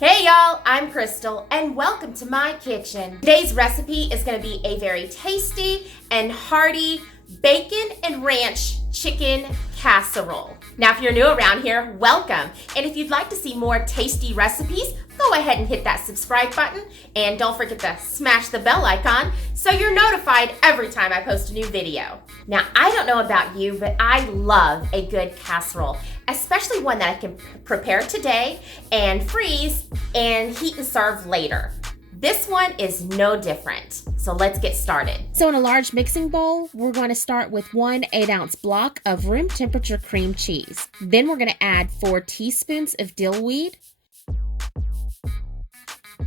Hey y'all, I'm Crystal and welcome to my kitchen. Today's recipe is going to be a very tasty and hearty bacon and ranch chicken casserole. Now if you're new around here, welcome. And if you'd like to see more tasty recipes, go ahead and hit that subscribe button and don't forget to smash the bell icon so you're notified every time I post a new video. Now I don't know about you, but I love a good casserole, especially one that I can prepare today and freeze and heat and serve later. This one is no different. So let's get started. So in a large mixing bowl, we're going to start with 1 8-ounce block of room temperature cream cheese. Then we're going to add 4 teaspoons of dill weed,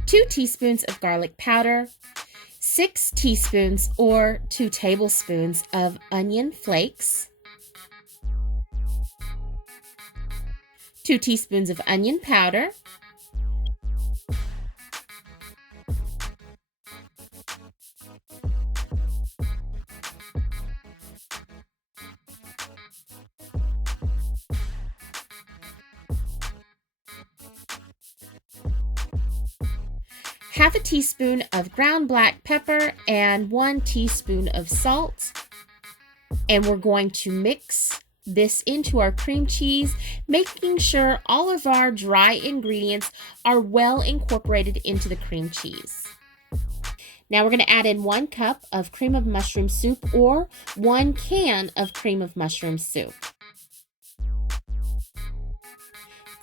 2 teaspoons of garlic powder, 6 teaspoons or 2 tablespoons of onion flakes, 2 teaspoons of onion powder, half a teaspoon of ground black pepper, and 1 teaspoon of salt. And we're going to mix this into our cream cheese, making sure all of our dry ingredients are well incorporated into the cream cheese. Now we're going to add in 1 cup of cream of mushroom soup or 1 can of cream of mushroom soup.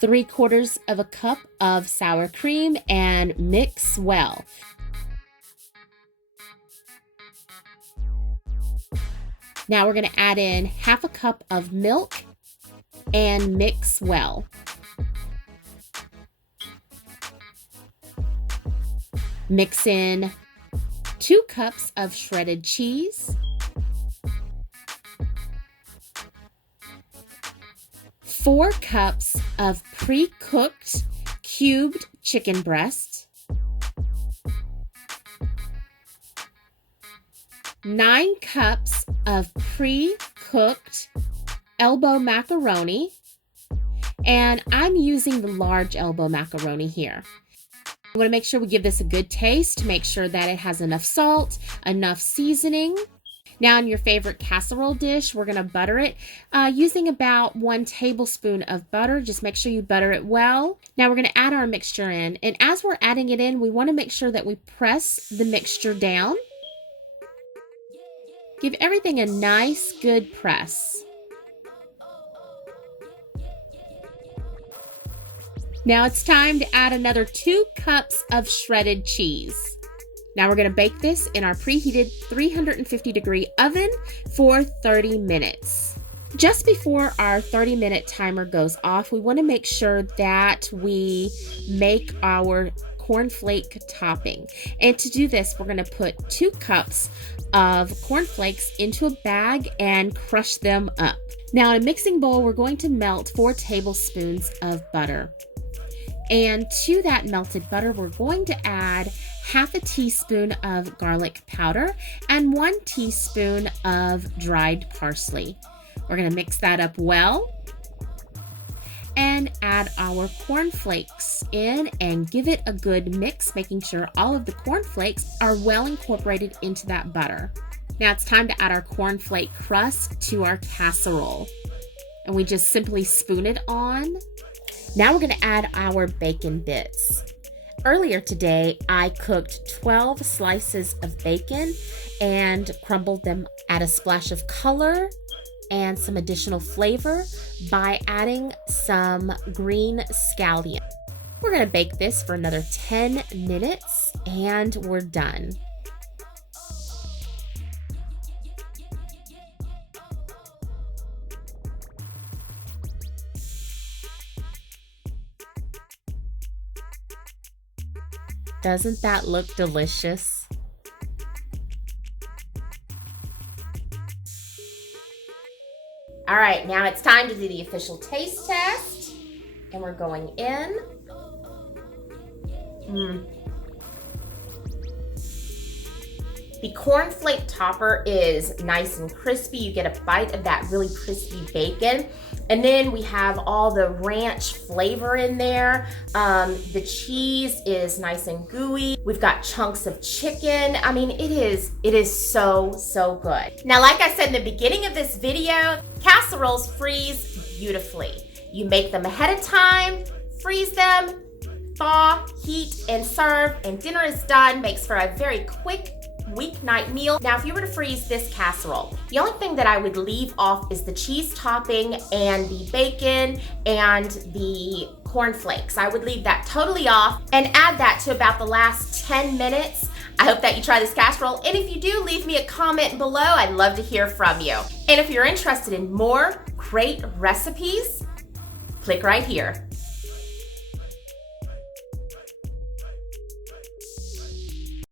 3/4 of a cup of sour cream and mix well. Now we're going to add in half a cup of milk and mix well. Mix in 2 cups of shredded cheese, 4 cups of pre-cooked cubed chicken breast, 9 cups of pre-cooked elbow macaroni, and I'm using the large elbow macaroni here. We want to make sure we give this a good taste, make sure that it has enough salt, enough seasoning. Now in your favorite casserole dish, we're going to butter it using about 1 tablespoon of butter. Just make sure you butter it well. Now we're going to add our mixture in. And as we're adding it in, we want to make sure that we press the mixture down. Give everything a nice, good press. Now it's time to add another 2 cups of shredded cheese. Now we're going to bake this in our preheated 350-degree oven for 30 minutes. Just before our 30-minute timer goes off, we want to make sure that we make our cornflake topping. And to do this, we're going to put 2 cups of corn flakes into a bag and crush them up. Now in a mixing bowl, we're going to melt 4 tablespoons of butter. And to that melted butter, we're going to add half a teaspoon of garlic powder and 1 teaspoon of dried parsley. We're going to mix that up well and add our corn flakes in and give it a good mix, making sure all of the corn flakes are well incorporated into that butter. Now it's time to add our corn flake crust to our casserole. And we just simply spoon it on. Now we're going to add our bacon bits. Earlier today, I cooked 12 slices of bacon and crumbled them. Add a splash of color and some additional flavor by adding some green scallions. We're going to bake this for another 10 minutes and we're done. Doesn't that look delicious? All right, now it's time to do the official taste test. And we're going in. The cornflake topper is nice and crispy. You get a bite of that really crispy bacon. And then we have all the ranch flavor in there. The cheese is nice and gooey. We've got chunks of chicken. I mean, it is so good. Now, like I said in the beginning of this video, casseroles freeze beautifully. You make them ahead of time, freeze them, thaw, heat, and serve, and dinner is done. Makes for a very quick weeknight meal. Now, if you were to freeze this casserole, the only thing that I would leave off is the cheese topping and the bacon and the corn flakes. I would leave that totally off and add that to about the last 10 minutes. I hope that you try this casserole, and if you do, leave me a comment below. I'd love to hear from you. And if you're interested in more great recipes, click right here.